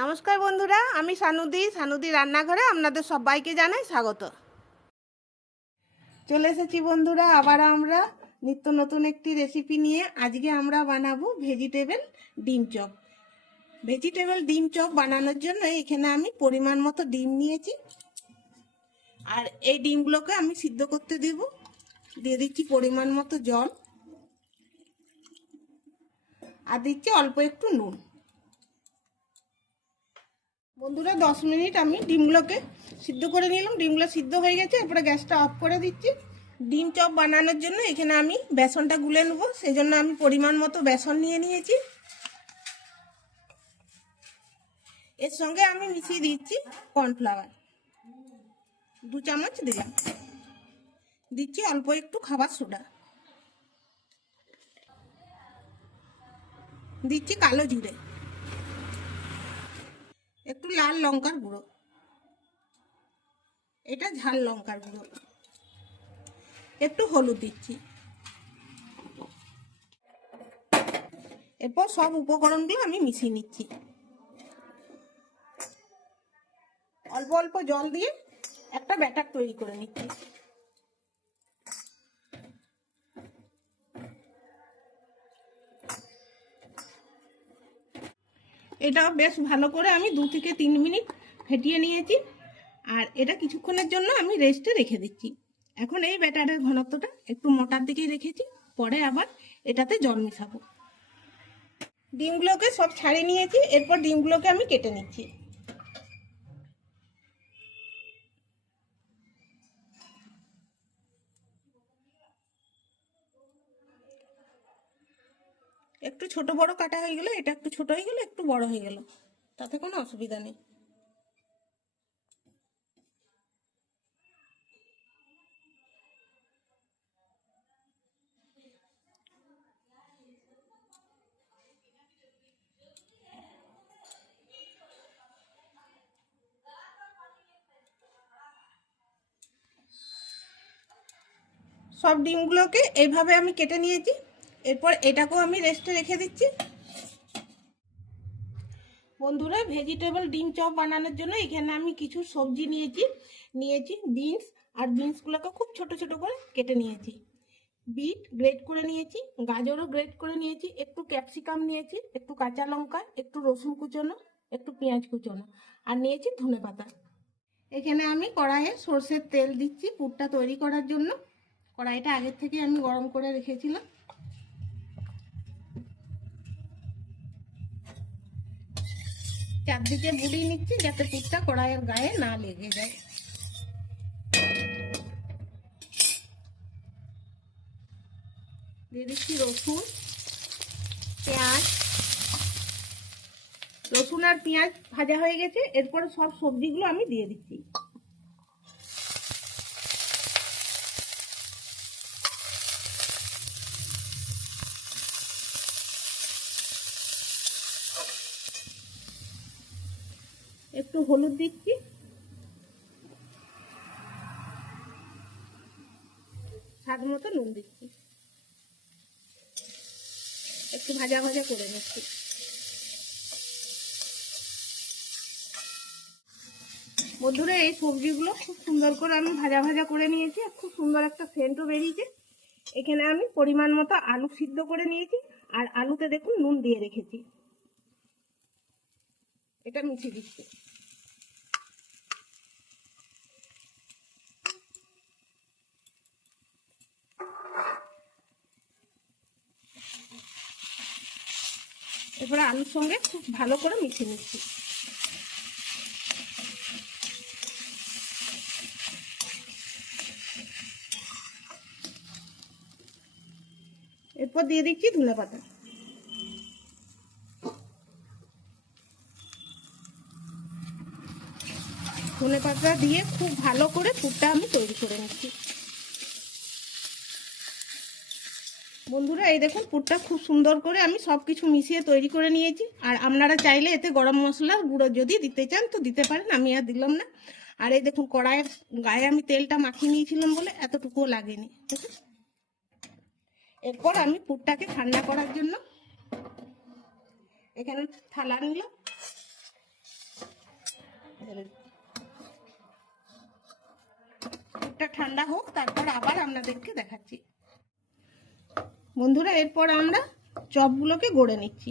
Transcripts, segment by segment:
নমস্কার বন্ধুরা, আমি সানুদি সানুদি রান্নাঘরে আপনাদের সবাইকে জানাই স্বাগত। চলে এসেছি বন্ধুরা, আবার আমরা নিত্য নতুন একটি রেসিপি নিয়ে আজকে আমরা বানাবো ভেজিটেবল ডিম চপ। ভেজিটেবল ডিম চপ বানানোর জন্য এখানে আমি পরিমাণ মতো ডিম নিয়েছি। আর এই ডিমগুলোকে আমি সিদ্ধ করতে দেব। দিয়ে দিচ্ছি পরিমাণ মতো জল। আর দিচ্ছি অল্প একটু নুন। বন্ধুরা, দশ মিনিট আমি ডিমগুলোকে সিদ্ধ করে নিলাম। ডিমগুলো সিদ্ধ হয়ে গেছে, এরপরে গ্যাসটা অফ করে দিচ্ছি। ডিম চপ বানানোর জন্য এখানে আমি বেসনটা গুলে নেব সেই জন্য আমি পরিমাণ মতো বেসন নিয়ে নিয়েছি। এর সঙ্গে আমি মিশিয়ে দিচ্ছি কর্নফ্লাওয়ার। দু চামচ দিলাম। দিচ্ছি অল্প একটু খাবার সোডা। দিচ্ছি কালো জিরে। একটু লাল লঙ্কার গুঁড়ো। এটা ঝাল লঙ্কার গুঁড়ো। একটু হলুদ দিচ্ছি। এরপর সব উপকরণগুলো আমি মিশিয়ে নিচ্ছি। অল্প অল্প জল দিয়ে একটা ব্যাটার তৈরি করে নিচ্ছি। এটা বেশ ভালো করে আমি দু থেকে তিন মিনিট ফেটিয়ে নিয়েছি। আর এটা কিছুক্ষণের জন্য আমি রেস্টে রেখে দিচ্ছি। এখন এই ব্যাটারের ঘনত্বটা একটু মোটার দিকেই রেখেছি। পরে আবার এটাতে জল মেশাবো। ডিমগুলোকে সব ছাড়িয়ে নিয়েছি। এরপর ডিমগুলোকে আমি কেটে নিচ্ছি। একটু ছোট বড় কাটা হয়ে গেলে, এটা একটু ছোট হয়ে গেলে, একটু বড় হয়ে গেল। তাতে কোনো অসুবিধা নেই। সব ডিমগুলোকে এইভাবে আমি কেটে নিয়েছি। এরপর এটাকেও আমি রেস্টে রেখে দিচ্ছি। বন্ধুরা ভেজিটেবল ডিম চপ বানানোর জন্য এখানে আমি কিছু সবজি নিয়েছি। নিয়েছি বিনস আর বিনসগুলোকে খুব ছোট ছোট করে কেটে নিয়েছি। বিট গ্রেট করে নিয়েছি, গাজরও গ্রেট করে নিয়েছি, একটু ক্যাপসিকাম নিয়েছি, একটু কাঁচা লঙ্কা, একটু রসুন কুচোনো, একটু পেঁয়াজ কুচোনো আর নিয়েছি ধনে পাতা। এখানে আমি কড়াইয়ে সর্ষের তেল দিচ্ছি পুরটা তৈরি করার জন্য। কড়াইটা আগের থেকে আমি গরম করে রেখেছিলাম। চারদিকে বুড়িয়ে নিচ্ছি যাতে পুরটা কড়াইয়ের গায়ে না লেগে যায়। দিয়ে দিচ্ছি রসুন, পেঁয়াজ। রসুন আর পেঁয়াজ ভাজা হয়ে গেছে, এরপরে সব সবজিগুলো আমি দিয়ে দিচ্ছি। একটু হলুদ দিচ্ছি। স্বাদ মতো নুন দিচ্ছি। একটু ভাজা ভাজা করে নিচ্ছি। বন্ধুরা, এই সবজিগুলো খুব সুন্দর করে আমি ভাজা ভাজা করে নিয়েছি খুব সুন্দর একটা সেন্টও বেরিয়েছে। এখানে আমি পরিমাণ মতো আলু সিদ্ধ করে নিয়েছি আর আলুতে দেখুন নুন দিয়ে রেখেছি। এটা মিশিয়ে দিচ্ছি এরপরে আলুর সঙ্গে খুব ভালো করে মিশিয়ে নিচ্ছি। এরপর দিয়ে দিচ্ছি ধনে পাতা। ধনে পাতা দিয়ে খুব ভালো করে পুরটা আমি তৈরি করে নিচ্ছি। বন্ধুরা, এই দেখুন, পুরটা খুব সুন্দর করে আমি সব কিছু মিশিয়ে তৈরি করে নিয়েছি। আর আপনারা চাইলে এতে গরম মশলার গুঁড়ো যদি দিতে চান, তো দিতে পারেন, আমি আর দিলাম না। আর এই দেখুন কড়াইয়ের গায়ে আমি তেলটা মাখিয়ে নিয়েছিলাম বলে এতটুকুও লাগেনি এরপর আমি পুরটাকে ঠান্ডা করার জন্য এখানে থালা নিলাম। একটা ঠান্ডা হোক, তারপর আবার আপনাদেরকে দেখাচ্ছি। বন্ধুরা এরপর আমরা চপগুলোকে গড়ে নিচ্ছি।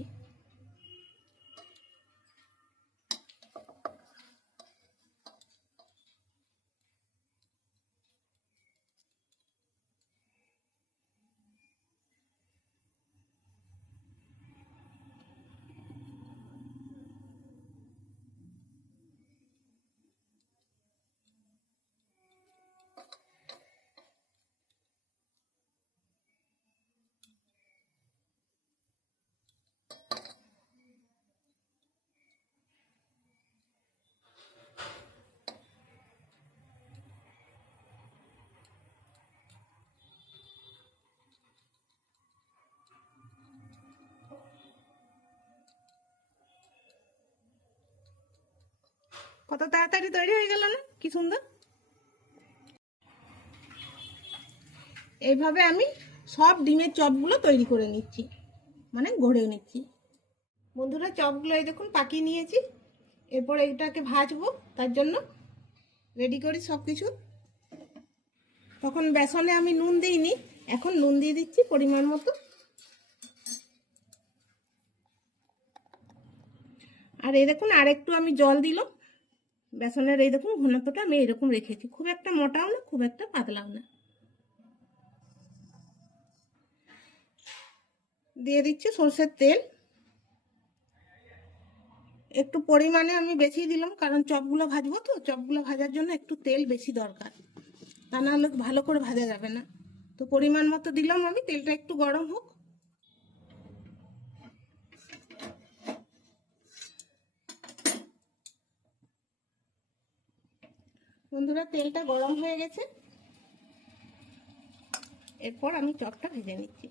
কত তাড়াতাড়ি তৈরি হয়ে গেল না? কি সুন্দর। এইভাবে আমি সব ডিমের চপগুলো তৈরি করে নিচ্ছি মানে গড়ে নিচ্ছি। বন্ধুরা, চপগুলো এই দেখুন পাকিয়ে নিয়েছি। এরপর এইটাকে ভাজবো, তার জন্য রেডি করি সব কিছু তখন বেসনে আমি নুন দিইনি, এখন নুন দিয়ে দিচ্ছি পরিমাণ মতো। আর এই দেখুন আর একটু আমি জল দিলাম। বেসনের এই দেখুন ঘনত্বটা আমি এরকম রেখেছি। খুব একটা মোটাও না, খুব একটা পাতলাও না। দিয়ে দিচ্ছি সর্ষের তেল। একটু পরিমাণে আমি বেশি দিলাম, কারণ চপগুলো ভাজবো তো, চপগুলো ভাজার জন্য একটু তেল বেশি দরকার। তা না হলে ভালো করে ভাজা যাবে না। তো পরিমাণ মতো দিলাম আমি, তেলটা একটু গরম হোক। বন্ধুরা তেলটা গরম হয়ে গেছে। এরপর আমি চপটা ভেজে নিচ্ছি।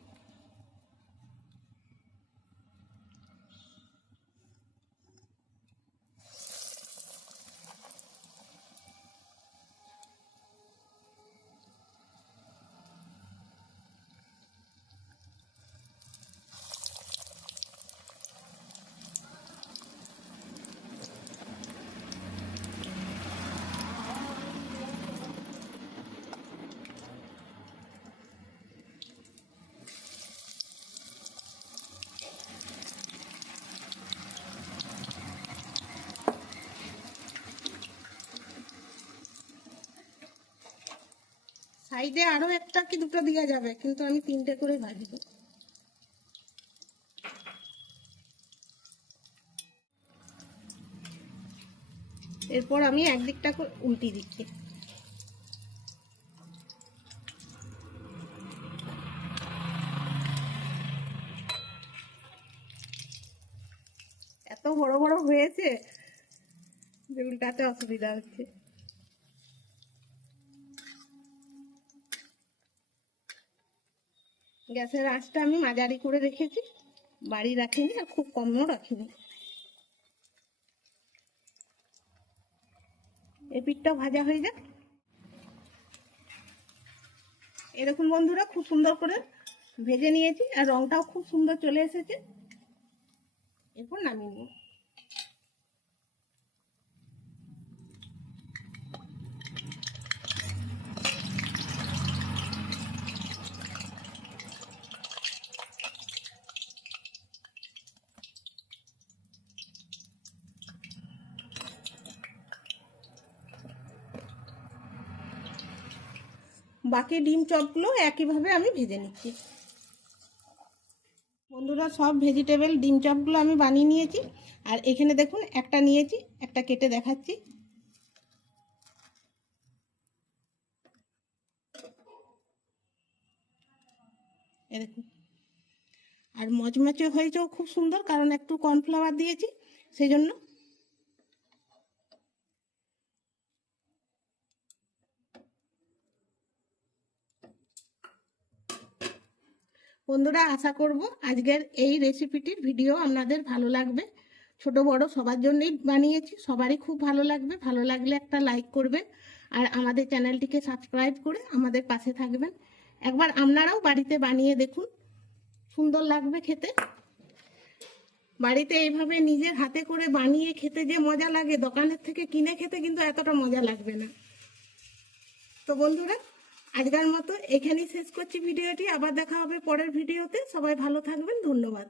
সাইডে আরও একটা কি দুটো দেওয়া যাবে, কিন্তু আমি তিনটে করে ভাজবো এরপর আমি একদিকটা উল্টি দিচ্ছি। এত বড় বড় হয়েছে যে উল্টাতে অসুবিধা হচ্ছে। গ্যাসের আঁচটা আমি মাঝারি করে রেখেছি। বাড়ি রাখিনি আর খুব কমও রাখিনি। এই পিঠটা ভাজা হয়ে যাক। এরকম বন্ধুরা খুব সুন্দর করে ভেজে নিয়েছি আর রংটাও খুব সুন্দর চলে এসেছে। এরপর নামিয়ে নিই বাকি ডিম চপগুলো একইভাবে আমি ভেজে নিচ্ছি। বন্ধুরা, সব ভেজিটেবল ডিম চপগুলো আমি বানিয়ে নিয়েছি। আর এখানে দেখুন, একটা নিয়েছি, একটা কেটে দেখাচ্ছি। আর মচমচে হয়েছেও খুব সুন্দর, কারণ একটু কর্নফ্লাওয়ার দিয়েছি সেই জন্য বন্ধুরা, আশা করব আজকের এই রেসিপিটির ভিডিও আপনাদের ভালো লাগবে। ছোট, বড় সবার জন্যই বানিয়েছি, সবারই খুব ভালো লাগবে। ভালো লাগলে একটা লাইক করবেন আর আমাদের চ্যানেলটিকে সাবস্ক্রাইব করে আমাদের পাশে থাকবেন। একবার আপনারাও বাড়িতে বানিয়ে দেখুন, সুন্দর লাগবে খেতে। বাড়িতে এইভাবে নিজের হাতে করে বানিয়ে খেতে যে মজা লাগে, দোকানের থেকে কিনে খেতে কিন্তু এতটা মজা লাগবে না। তো বন্ধুরা আজকের মতো এখানেই শেষ করছি ভিডিওটি। আবার দেখা হবে পরের ভিডিওতে। সবাই ভালো থাকবেন। ধন্যবাদ।